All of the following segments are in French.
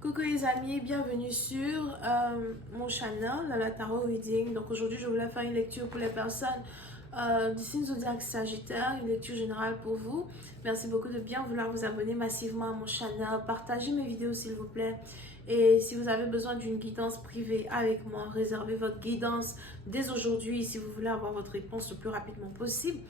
Coucou les amis, bienvenue sur mon channel, la Tarot Reading. Donc aujourd'hui, je voulais faire une lecture pour les personnes du signe zodiaque Sagittaire, une lecture générale pour vous. Merci beaucoup de bien vouloir vous abonner massivement à mon channel, partagez mes vidéos s'il vous plaît. Et si vous avez besoin d'une guidance privée avec moi, réservez votre guidance dès aujourd'hui si vous voulez avoir votre réponse le plus rapidement possible.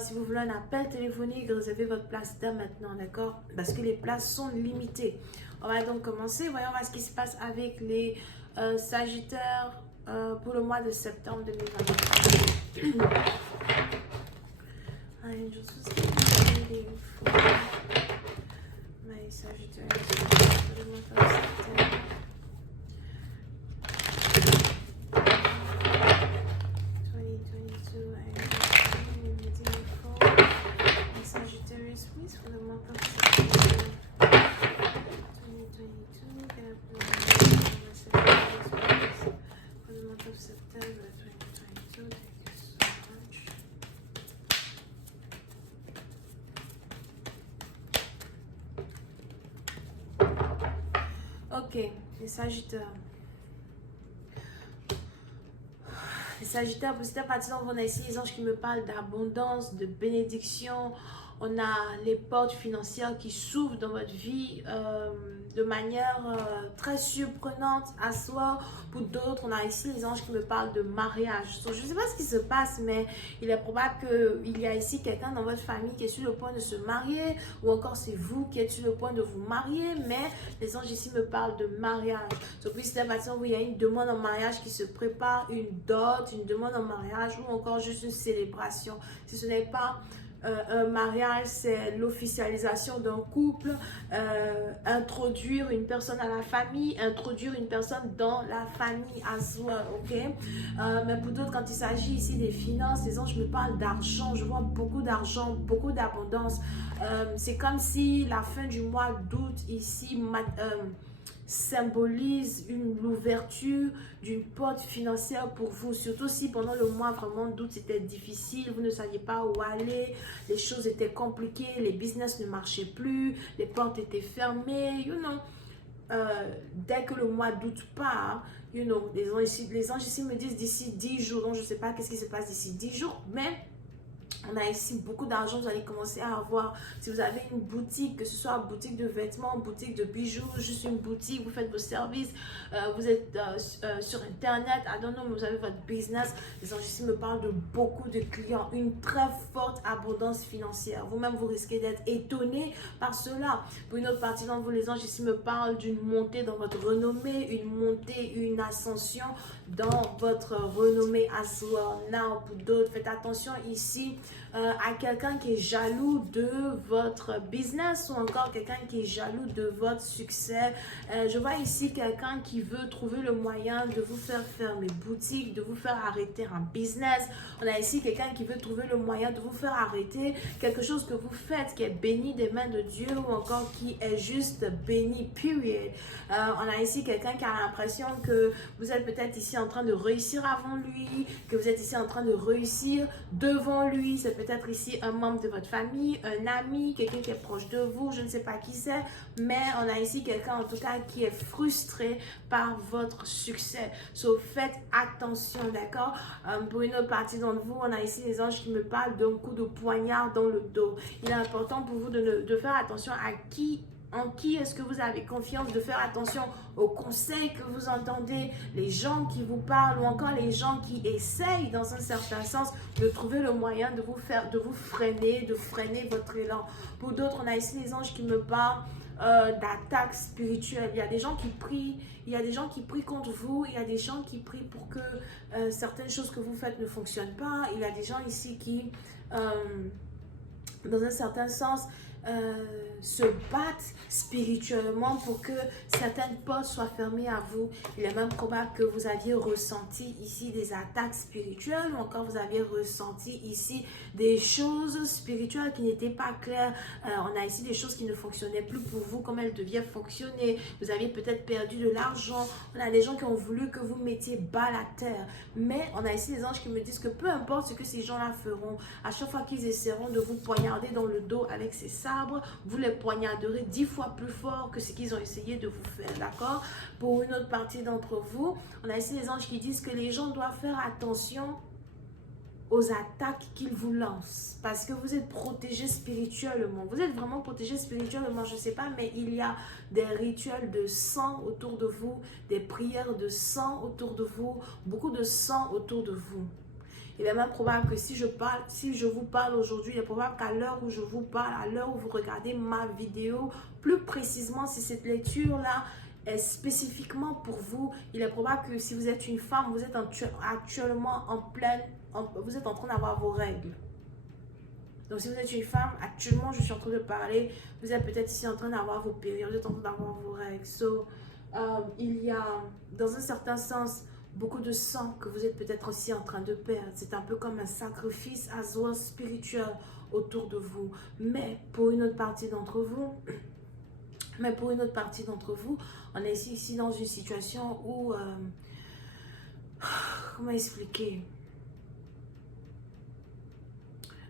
Si vous voulez un appel téléphonique, réservez votre place dès maintenant, d'accord? Parce que les places sont limitées. On va donc commencer. Voyons voir ce qui se passe avec les Sagittaires pour le mois de septembre 2023. I'm just waiting for my Sagittarius for the month of September. 2022. I'm waiting for my Sagittarius, please, for the month of September. 2022, can I please for the month of September 2022? Thank you so much. Ok, les Sagittaires. Les Sagittaires, pour cette partie, on a ici les anges qui me parlent d'abondance, de bénédiction. On a les portes financières qui s'ouvrent dans votre vie de manière très surprenante à soi. Pour d'autres, on a ici les anges qui me parlent de mariage. Donc, je ne sais pas ce qui se passe, mais il est probable qu'il y a ici quelqu'un dans votre famille qui est sur le point de se marier, ou encore c'est vous qui êtes sur le point de vous marier, mais les anges ici me parlent de mariage. Donc, puis c'est façon où il y a une demande en mariage qui se prépare, une dot, une demande en mariage, ou encore juste une célébration. Si ce n'est pas un mariage, c'est l'officialisation d'un couple, introduire une personne à la famille, introduire une personne dans la famille à soi, ok? Mais pour d'autres, quand il s'agit ici des finances, les anges me parlent d'argent, je vois beaucoup d'argent, beaucoup d'abondance. C'est comme si la fin du mois d'août ici symbolise l'ouverture d'une porte financière pour vous, surtout si pendant le mois vraiment d'août c'était difficile, vous ne saviez pas où aller, les choses étaient compliquées, les business ne marchaient plus, les portes étaient fermées, dès que le mois d'août part, les anges ici me disent d'ici 10 jours, donc je ne sais pas qu'est-ce qui se passe d'ici 10 jours, mais on a ici beaucoup d'argent, vous allez commencer à avoir, si vous avez une boutique, que ce soit une boutique de vêtements, une boutique de bijoux, juste une boutique, vous faites vos services, vous êtes sur internet, I don't know, mais vous avez votre business, les anges ici me parlent de beaucoup de clients, une très forte abondance financière, vous-même vous risquez d'être étonné par cela. Pour une autre partie d'entre vous, les anges ici me parlent d'une montée dans votre renommée, une montée, une ascension dans votre renommée à soi. Now, pour d'autres, faites attention ici à quelqu'un qui est jaloux de votre business ou encore quelqu'un qui est jaloux de votre succès. Je vois ici quelqu'un qui veut trouver le moyen de vous faire fermer boutique, de vous faire arrêter un business. On a ici quelqu'un qui veut trouver le moyen de vous faire arrêter quelque chose que vous faites qui est béni des mains de Dieu ou encore qui est juste béni, period. On a ici quelqu'un qui a l'impression que vous êtes peut-être ici en train de réussir avant lui, que vous êtes ici en train de réussir devant lui. C'est peut-être ici un membre de votre famille, un ami, quelqu'un qui est proche de vous, je ne sais pas qui c'est, mais on a ici quelqu'un en tout cas qui est frustré par votre succès. So, faites attention, d'accord? Pour une autre partie d'entre vous, on a ici les anges qui me parlent d'un coup de poignard dans le dos. Il est important pour vous de faire attention à en qui est-ce que vous avez confiance, de faire attention aux conseils que vous entendez, les gens qui vous parlent ou encore les gens qui essayent dans un certain sens de trouver le moyen de vous freiner, de freiner votre élan. Pour d'autres, on a ici les anges qui me parlent d'attaques spirituelles. Il y a des gens qui prient, il y a des gens qui prient contre vous, il y a des gens qui prient pour que certaines choses que vous faites ne fonctionnent pas. Il y a des gens ici qui, dans un certain sens, se battent spirituellement pour que certaines portes soient fermées à vous. Il est même probable que vous aviez ressenti ici des attaques spirituelles ou encore vous aviez ressenti ici des choses spirituelles qui n'étaient pas claires. On a ici des choses qui ne fonctionnaient plus pour vous comme elles devaient fonctionner. Vous aviez peut-être perdu de l'argent. On a des gens qui ont voulu que vous mettiez bas la terre. Mais on a ici des anges qui me disent que peu importe ce que ces gens-là feront, à chaque fois qu'ils essaieront de vous poignarder dans le dos avec ces sacs, sabre, vous les poignarderez 10 fois plus fort que ce qu'ils ont essayé de vous faire, d'accord? Pour une autre partie d'entre vous, on a ici les anges qui disent que les gens doivent faire attention aux attaques qu'ils vous lancent, parce que vous êtes protégés spirituellement. Vous êtes vraiment protégés spirituellement, je ne sais pas, mais il y a des rituels de sang autour de vous, des prières de sang autour de vous, beaucoup de sang autour de vous. Il est même probable que si je vous parle aujourd'hui, il est probable qu'à l'heure où je vous parle, à l'heure où vous regardez ma vidéo, plus précisément si cette lecture-là est spécifiquement pour vous, il est probable que si vous êtes une femme, vous êtes actuellement vous êtes en train d'avoir vos règles. Donc si vous êtes une femme, actuellement je suis en train de parler, vous êtes peut-être ici en train d'avoir vos périodes, vous êtes en train d'avoir vos règles. Il y a, dans un certain sens, beaucoup de sang que vous êtes peut-être aussi en train de perdre. C'est un peu comme un sacrifice à soi spirituel autour de vous. Mais pour une autre partie d'entre vous, on est ici dans une situation où, comment expliquer?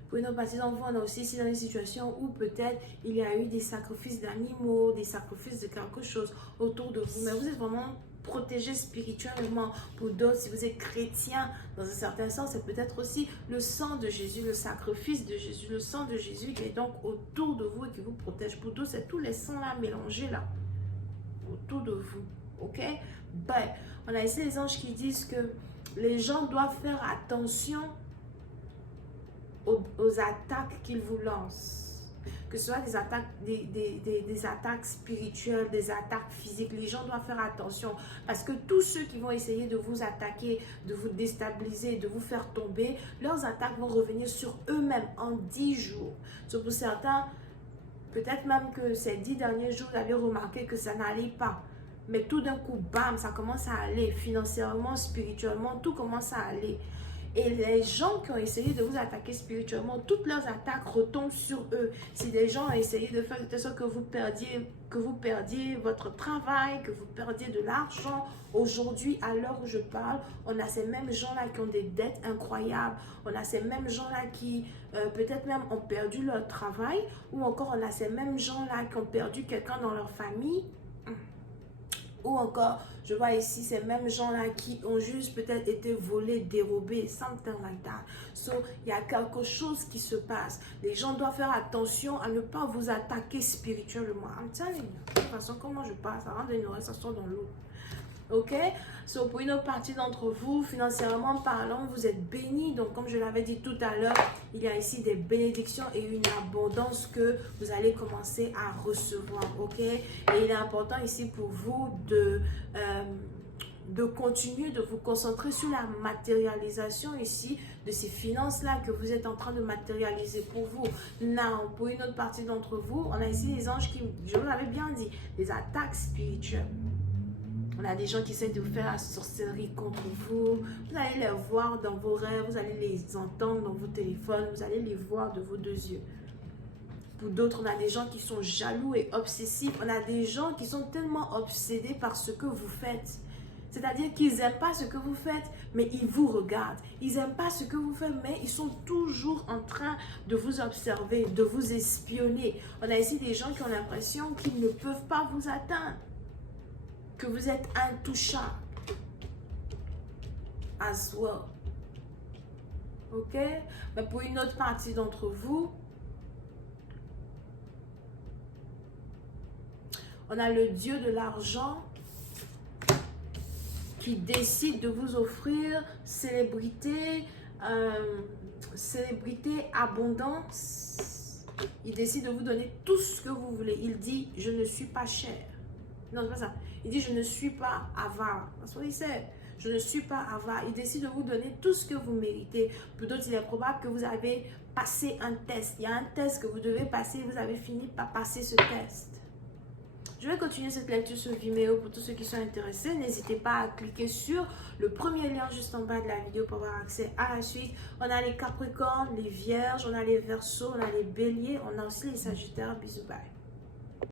Pour une autre partie d'entre vous, on est aussi ici dans une situation où peut-être il y a eu des sacrifices d'animaux, des sacrifices de quelque chose autour de vous. Mais vous êtes vraiment protégé spirituellement. Pour d'autres, si vous êtes chrétien, dans un certain sens, c'est peut-être aussi le sang de Jésus, le sacrifice de Jésus, le sang de Jésus qui est donc autour de vous et qui vous protège. Pour d'autres, c'est tous les sangs là mélangés là, autour de vous. Ok? Ben, on a ici les anges qui disent que les gens doivent faire attention aux attaques qu'ils vous lancent, que ce soit des attaques, des attaques spirituelles, des attaques physiques. Les gens doivent faire attention parce que tous ceux qui vont essayer de vous attaquer, de vous déstabiliser, de vous faire tomber, leurs attaques vont revenir sur eux-mêmes en 10 jours. So, pour certains, peut-être même que ces 10 derniers jours, vous avez remarqué que ça n'allait pas. Mais tout d'un coup, bam, ça commence à aller. Financièrement, spirituellement, tout commence à aller. Et les gens qui ont essayé de vous attaquer spirituellement, toutes leurs attaques retombent sur eux. Si des gens ont essayé de faire de telle sorte que vous perdiez votre travail, que vous perdiez de l'argent, aujourd'hui, à l'heure où je parle, on a ces mêmes gens-là qui ont des dettes incroyables. On a ces mêmes gens-là qui peut-être même ont perdu leur travail. Ou encore, on a ces mêmes gens-là qui ont perdu quelqu'un dans leur famille. Ou encore, je vois ici ces mêmes gens-là qui ont juste peut-être été volés, dérobés, something like that. So, il y a quelque chose qui se passe. Les gens doivent faire attention à ne pas vous attaquer spirituellement. I'm telling you. De toute façon, comment je parle, ça rentre dans une oreille, ça sort dans l'autre. Ok? So, pour une autre partie d'entre vous, financièrement parlant, vous êtes bénis. Donc, comme je l'avais dit tout à l'heure, il y a ici des bénédictions et une abondance que vous allez commencer à recevoir. Ok? Et il est important ici pour vous de continuer de vous concentrer sur la matérialisation ici de ces finances-là que vous êtes en train de matérialiser pour vous. Now, pour une autre partie d'entre vous, on a ici les anges qui, je vous l'avais bien dit, des attaques spirituelles. On a des gens qui essaient de faire la sorcellerie contre vous. Vous allez les voir dans vos rêves, vous allez les entendre dans vos téléphones, vous allez les voir de vos deux yeux. Pour d'autres, on a des gens qui sont jaloux et obsessifs. On a des gens qui sont tellement obsédés par ce que vous faites. C'est-à-dire qu'ils n'aiment pas ce que vous faites, mais ils vous regardent. Ils n'aiment pas ce que vous faites, mais ils sont toujours en train de vous observer, de vous espionner. On a ici des gens qui ont l'impression qu'ils ne peuvent pas vous atteindre, que vous êtes intouchable. As well. Ok? Mais pour une autre partie d'entre vous, on a le Dieu de l'argent qui décide de vous offrir célébrité, abondance. Il décide de vous donner tout ce que vous voulez. Il dit, je ne suis pas cher. Non, c'est pas ça. Il dit, je ne suis pas avare. That's what he said. Je ne suis pas avare. Il décide de vous donner tout ce que vous méritez. Pour d'autres, il est probable que vous avez passé un test. Il y a un test que vous devez passer. Vous avez fini par passer ce test. Je vais continuer cette lecture sur Vimeo pour tous ceux qui sont intéressés. N'hésitez pas à cliquer sur le premier lien juste en bas de la vidéo pour avoir accès à la suite. On a les Capricornes, les Vierges, on a les Verseaux, on a les Béliers, on a aussi les Sagittaires. Bisous, bye.